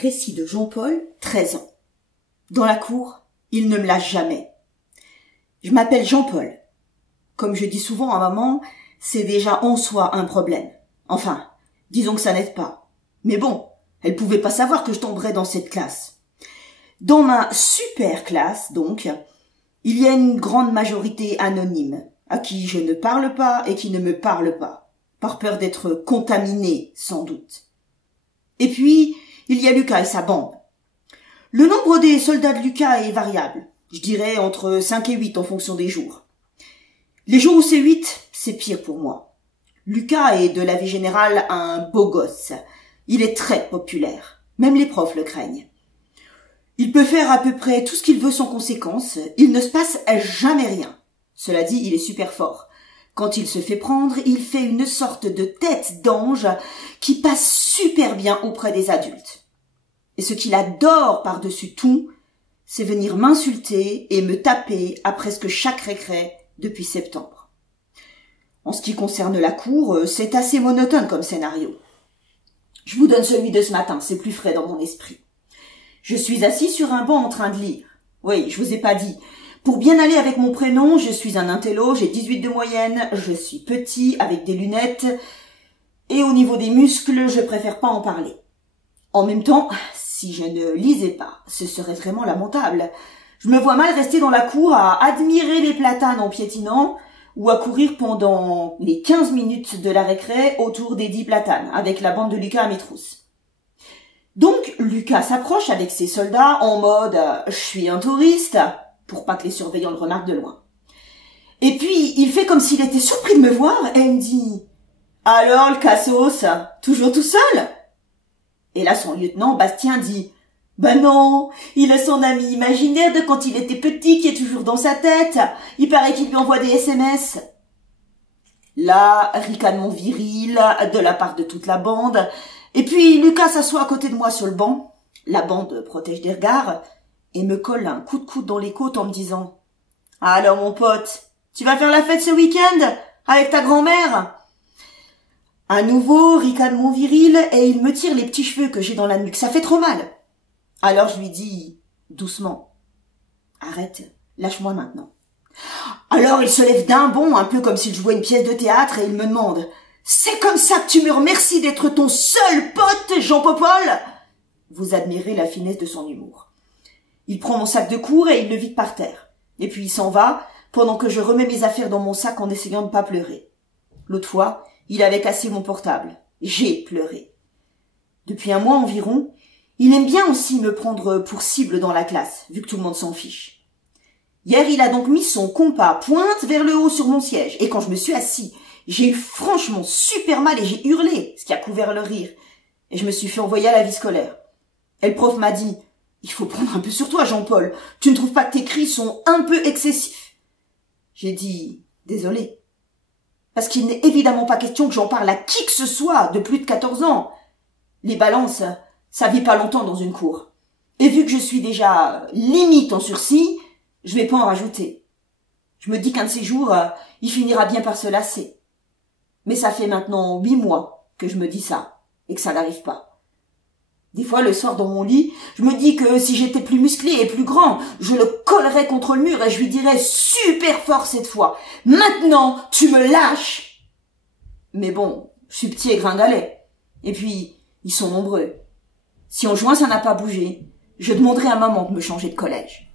Récit de Jean-Paul, 13 ans. Dans la cour, il ne me lâche jamais. Je m'appelle Jean-Paul. Comme je dis souvent à maman, c'est déjà en soi un problème. Enfin, disons que ça n'aide pas. Mais bon, elle pouvait pas savoir que je tomberais dans cette classe. Dans ma super classe, donc, il y a une grande majorité anonyme, à qui je ne parle pas et qui ne me parle pas, par peur d'être contaminé, sans doute. Et puis, il y a Lucas et sa bande. Le nombre des soldats de Lucas est variable. Je dirais entre 5 et 8 en fonction des jours. Les jours où c'est 8, c'est pire pour moi. Lucas est de la vie générale un beau gosse. Il est très populaire. Même les profs le craignent. Il peut faire à peu près tout ce qu'il veut sans conséquence. Il ne se passe jamais rien. Cela dit, il est super fort. Quand il se fait prendre, il fait une sorte de tête d'ange qui passe super bien auprès des adultes. Et ce qu'il adore par-dessus tout, c'est venir m'insulter et me taper à presque chaque récré depuis septembre. En ce qui concerne la cour, c'est assez monotone comme scénario. Je vous donne celui de ce matin, c'est plus frais dans mon esprit. Je suis assis sur un banc en train de lire. Oui, je vous ai pas dit. Pour bien aller avec mon prénom, je suis un intello, j'ai 18 de moyenne, je suis petit, avec des lunettes, et au niveau des muscles, je préfère pas en parler. En même temps, si je ne lisais pas, ce serait vraiment lamentable. Je me vois mal rester dans la cour à admirer les platanes en piétinant, ou à courir pendant les 15 minutes de la récré autour des 10 platanes, avec la bande de Lucas à mes trousses. Donc, Lucas s'approche avec ses soldats en mode « je suis un touriste », pour pas que les surveillants le remarquent de loin. Et puis, il fait comme s'il était surpris de me voir et il me dit « Alors, le cassos, toujours tout seul ?» Et là, son lieutenant, Bastien, dit « Ben non, il a son ami imaginaire de quand il était petit qui est toujours dans sa tête. Il paraît qu'il lui envoie des SMS. » Là, ricanement viril de la part de toute la bande. Et puis, Lucas s'assoit à côté de moi sur le banc. La bande protège des regards et me colle un coup de coude dans les côtes en me disant « Alors, mon pote, tu vas faire la fête ce week-end avec ta grand-mère ?» À nouveau, ricanement viril, et il me tire les petits cheveux que j'ai dans la nuque. Ça fait trop mal. Alors je lui dis doucement « Arrête, lâche-moi maintenant. » Alors il se lève d'un bond, un peu comme s'il jouait une pièce de théâtre, et il me demande « C'est comme ça que tu me remercies d'être ton seul pote, Jean Popol ?» Vous admirez la finesse de son humour. Il prend mon sac de cours et il le vide par terre. Et puis il s'en va, pendant que je remets mes affaires dans mon sac en essayant de ne pas pleurer. L'autre fois, il avait cassé mon portable. J'ai pleuré. Depuis un mois environ, il aime bien aussi me prendre pour cible dans la classe, vu que tout le monde s'en fiche. Hier, il a donc mis son compas pointe vers le haut sur mon siège. Et quand je me suis assis, j'ai eu franchement super mal et j'ai hurlé, ce qui a couvert le rire. Et je me suis fait envoyer à la vie scolaire. Et le prof m'a dit « Il faut prendre un peu sur toi, Jean-Paul. Tu ne trouves pas que tes cris sont un peu excessifs ?» J'ai dit « Désolé. » Parce qu'il n'est évidemment pas question que j'en parle à qui que ce soit de plus de 14 ans. Les balances, ça vit pas longtemps dans une cour. Et vu que je suis déjà limite en sursis, je vais pas en rajouter. Je me dis qu'un de ces jours, il finira bien par se lasser. Mais ça fait maintenant 8 mois que je me dis ça, et que ça n'arrive pas. Des fois, le soir dans mon lit, je me dis que si j'étais plus musclé et plus grand, je le collerais contre le mur et je lui dirais super fort cette fois. Maintenant, tu me lâches. Mais bon, je suis petit et gringalet. Et puis, ils sont nombreux. Si en juin ça n'a pas bougé, je demanderai à maman de me changer de collège.